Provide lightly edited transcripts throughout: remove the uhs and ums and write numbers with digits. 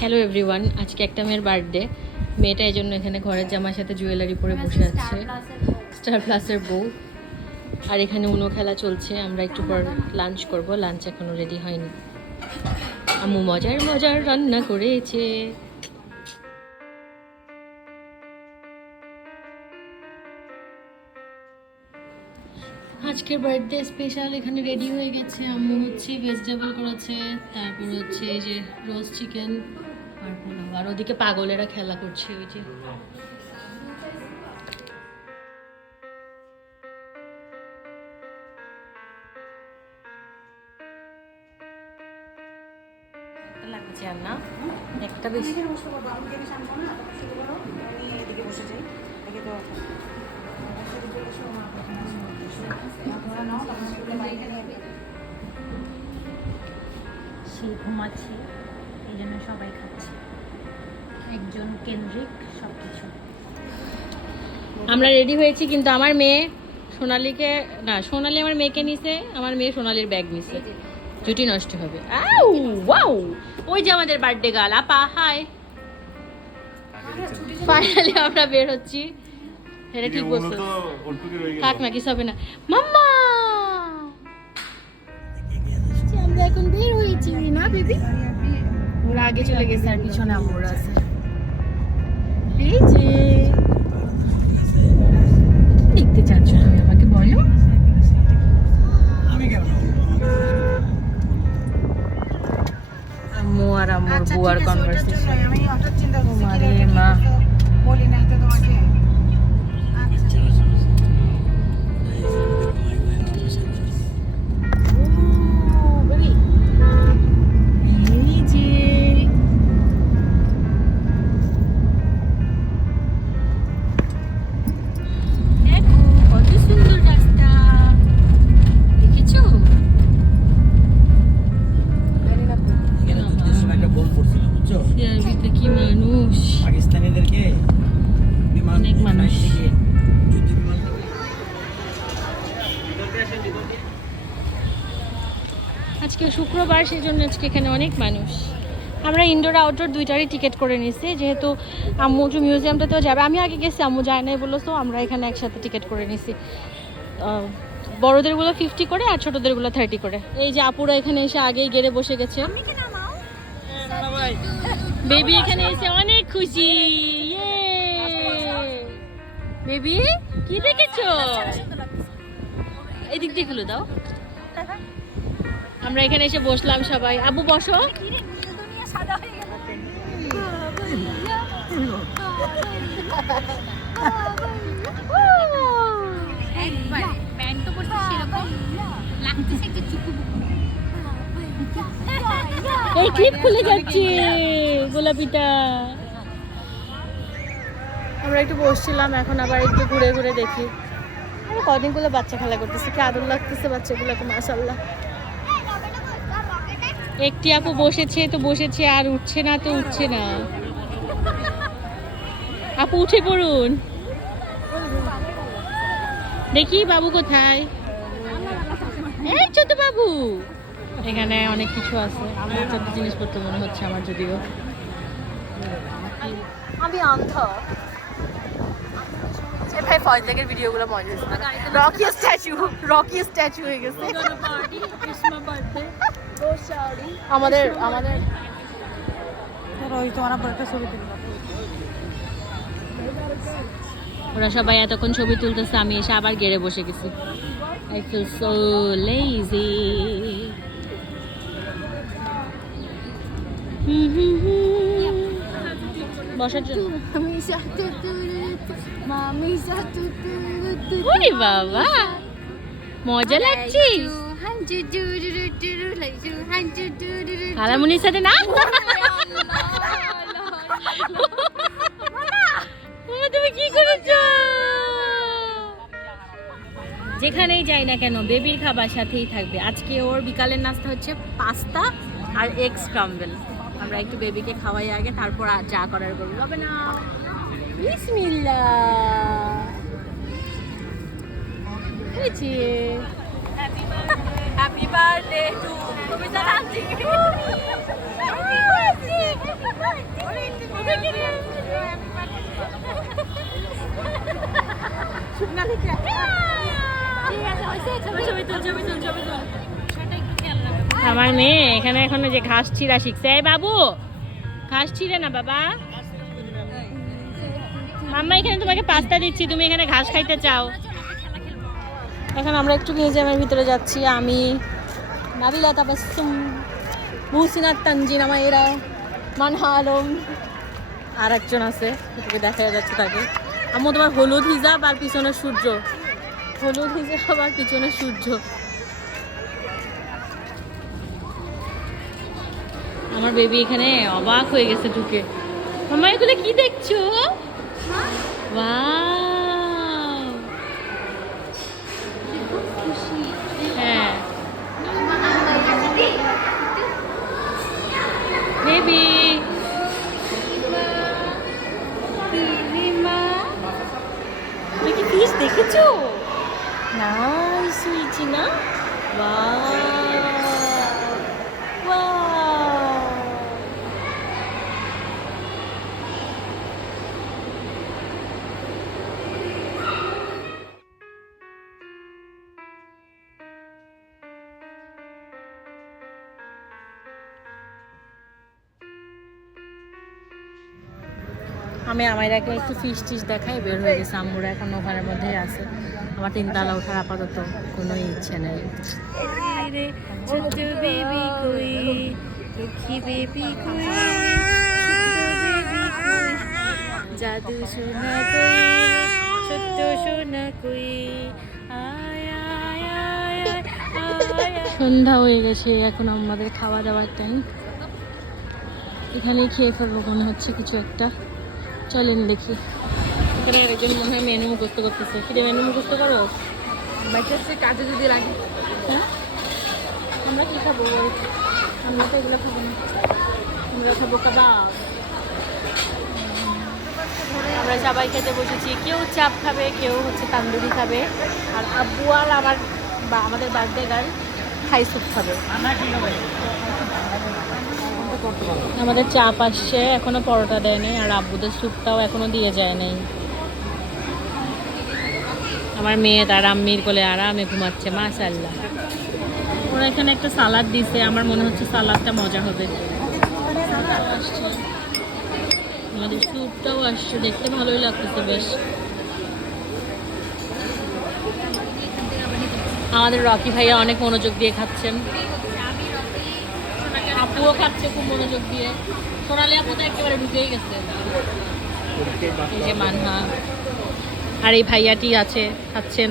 Hello everyone, আজকে একটা মেয়ের বার্থডে। মেয়েটা এই জন্য এখানে ঘরের জামার সাথে জুয়েলারি পরে বসে আছে, স্টার প্লাসের বউ। আর এখানে উনো খেলা চলছে। আমরা একটু পর লাঞ্চ করব, লাঞ্চ এখনো রেডি হয়নি। আম্মু মজার মজার রান্না করেছে। আজকের বার্থডে স্পেশাল এখানে রেডি হয়ে গেছে। আম্মু হচ্ছে ভেজিটেবল করেছে, তারপর হচ্ছে এই যে রোস্ট চিকেন আর পোলাও। আর ওদিকে পাগলেরা খেলা করছে ওই যে। লাগছে আর না একটা বেশি। সে ঘুমাচ্ছে, এই জন্য সবাই খাচ্ছে, একজন কেন্দ্রিক সব কিছু। আমরা রেডি হয়েছি, কিন্তু আমার মেয়ে সোনালীকে না, সোনালী আমার মেয়েকে নিছে, আমার মেয়ে সোনালীর ব্যাগ নিছে। জুটি নষ্ট হবে। আউ ওয়াও, ওই যে আমাদের বার্থডে গার্ল আপা, হাই। ফাইনালি আমরা বের হচ্ছি। এটা ঠিক বলছো, থাক না, কিছু হবে না। মাম্মা আমরা এখন বের হয়েছি না বেবি? ওরা আগে চলে গেছে আর পিছনে আমরা আছে। এই যে দেখতে চাচ্ছ তুমি আমাকে বলো? আম্মু আর আম্মুর বুয়ার কনভারসেশন। আমি হঠাৎ চিন্তা করছি মারে মা, বলি নাই তো তোমাকে। এই যে দেখো কত সুন্দর রাস্তা, দেখেছো? সিআরবিতে কি মানুষ, পাকিস্তানিদেরকে অনেক মানুষ। আজকে শুক্রবার, সেই জন্য আজকে এখানে অনেক মানুষ। আমরা ইনডোর আউটডোর দুইটারই টিকিট করে নিছি, যেহেতু আম্মু যে মিউজিয়ামটাতেও যাবে। আমি আগে গেছি, আম্মু যায় নাই বললো, তো আমরা এখানে একসাথে টিকিট করে নিছি। বড়োদেরগুলো 50 করে আর ছোটোদেরগুলো 30 করে। এই যে আপুরা এখানে এসে আগেই গেড়ে বসে গেছে। বেবি এখানে এসে অনেক খুশি। বেবি কি দেখেছো? এদিক দিয়ে খুলে দাও। আমরা এখানে এসে বসলাম সবাই। আবু বসো। এই ক্লিপ খুলে যাচ্ছে গোলাপিটা। আমরা একটু বসছিলাম, এখন আবার একটু ঘুরে ঘুরে দেখি। কদিনগুলো বাচ্চা খেলা করতেছে, কি আদর লাগতেছে বাচ্চাগুলোকে, মাশাআল্লাহ। একটি আপু বসেছে তো বসেছে, আর উঠছে না তো উঠছে না। আপু উঠে পড়ুন, দেখি বাবু কোথায়। এই ছোট বাবু। এখানে অনেক কিছু আছে, আমার ছোট জিনিসপত্র মনে হচ্ছে আমার, যদিও আমি অন্ধ। ভাই ফয়জলের ভিডিওগুলো মজা হচ্ছে। রকি স্ট্যাচু হয়ে গেছে। আমাদের ওরা সবাই এতক্ষণ ছবি তুলতেছে, আমি এসে আবার গেড়ে বসে গেছি। I feel so lazy. বসার জন্য ওরে বাবা, মজা লাগছে। খালামুনির সাথে না, তুমি কি করেছো? যেখানেই যাই না কেন বেবির খাবার সাথেই থাকবে। আজকে ওর বিকালের নাস্তা হচ্ছে পাস্তা আর এগ স্ক্রাম্বল। আমরা একটু বেবিকে খাওয়াই আগে, তারপর যা করার করবো। হবে না? বিসমিল্লাহ। হয়েছে। হ্যাপি বার্থডে টু আমার মেয়ে এখানে এখন যে ঘাস ছিঁড়া শিখছে। এই বাবু, ঘাস ছিঁড়ে না বাবা। মাম্মা এখানে তোমাকে পাস্তা দিচ্ছি, তুমি এখানে ঘাস খাইতে চাও। এখন আমরা একটু মিউজিয়ামের ভিতরে যাচ্ছি। আমি, নাবিলা, তাবাসসুম, মুহসিনাত, তানজিন, আমাইরা, মানহা আলম, আর একজন আছে, তোকে দেখা যাচ্ছে তাকে। আম্মু তোমার হলুদ হিজাব আর পিছনে সূর্য, হলুদ হিজাব আর পিছনে সূর্য। আমার বেবি এখানে অবাক হয়ে গেছে ঢুকে। মাম্মা এগুলো কি দেখছো? ওয়াও, হ্যাঁ বেবি। তুমি কি ফিশ দেখেছো? নাইস হয়েছে না? Wow wow. আমি আমাইরাকে একটু ফিশ টিশ দেখাই, বের হয়ে গেছে। আম্মুরা এখন ওখানের মধ্যেই আছে। আমার 3 তলা ওঠার আপাতত কোনো ইচ্ছে নেই। জাদু সোনা কই, সত্য সোনা কই। সন্ধ্যা হয়ে গেছে, এখন আমাদের খাওয়া দাওয়ার টাইম। এখানেই খেয়ে ফেলবো মনে হচ্ছে কিছু একটা। চলেন দেখি। এখানে একজন মনে হয় মেনু মুখস্থ করতেছে। কি মেনু মুখস্থ করো? বাচ্চাদের কাজে যদি লাগে। হ্যাঁ, আমরা কি খাবো? আমরা তো এগুলো খাবো না, আমরা খাবো কাবাব। আমরা সবাই খেতে বসেছি। কেউ চাপ খাবে, কেউ হচ্ছে তান্দুরি খাবে, আর আব্বু আর আমাদের বার্থডে গার্ল থাই স্যুপ খাবে। আমাদের চাপ আসছে, এখনো পরোটা দেয় নাই, আর আব্বুদের স্যুপটাও এখনো দিয়ে যায় নাই। আমার মেয়ে তার আম্মির কোলে আরামে ঘুমাচ্ছে, মাশাআল্লাহ। ওরা এখানে একটা সালাদ দিছে, আমার মনে হচ্ছে সালাদটা মজা হবে। আমাদের স্যুপটাও আসছে, দেখতে ভালোই লাগতেছে বেশ। আমাদের রকি ভাইয়া অনেক মনোযোগ দিয়ে খাচ্ছেন, আপুও খাচ্ছে খুব মনোযোগ দিয়ে। সোনালি আপু তো একেবারে ঢুকেই গেছে। এই যে মানহা আর এই ভাইয়াটি আছে, খাচ্ছেন।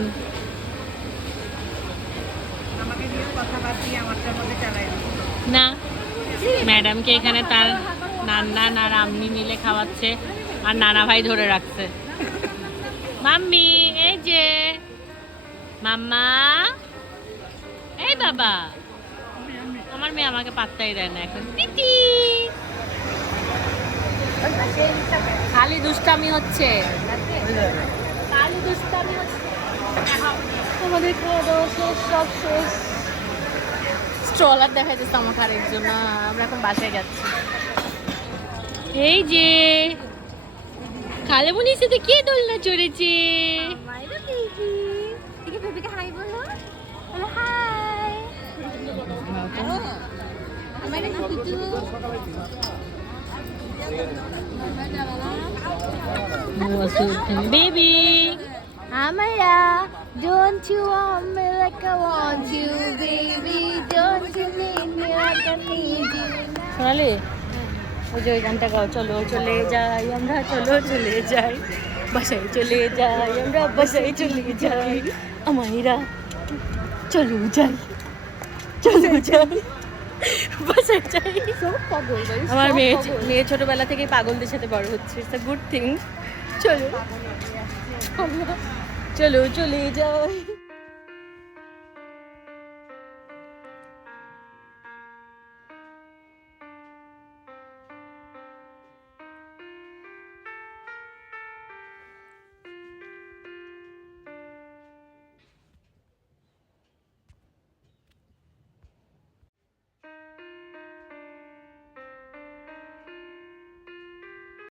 আমাকে দিয়ে কথা বাদ দিয়ে আমারটার মধ্যে চালাই না, ম্যাডামকে এখানে তার নান্না আর আম্মি মিলে খাওয়াচ্ছে, আর নানা ভাই ধরে রাখছে। মাম্মি, এই যে মাম্মা, এই বাবা। আমার মেয়ে আমাকে পাত্তাই দেয় না এখন। তিতি খালি দুষ্টামি হচ্ছে, খালি দুষ্টামি হচ্ছে। আমাদের খাওয়া দাওয়া শেষ, সব শেষ। স্ট্রলার দেখাইতেছে আমাকে আরেকজন। না, আমরা এখন বাসায় যাচ্ছি। এই যে খালেমনির সাথে কে দোলনা চড়েছে? হাই বলো, বলো hi. Baby Amaya, don't you want me like I want you, baby? Don't you need me like I need you? সোনালি, ওই যে ওই গানটা গাও, চলো চলে যাই আমরা, চলো চলে যাই বাসায়, চলে যাই আমরা বাসায়, চলে যাই আমাইরা, চলো যাই, চলো যাই বাসায় যাই। আমার মেয়ে ছোটবেলা থেকেই পাগলদের সাথে বড় হচ্ছে। It's a good thing. চলো চলো চলে যাই।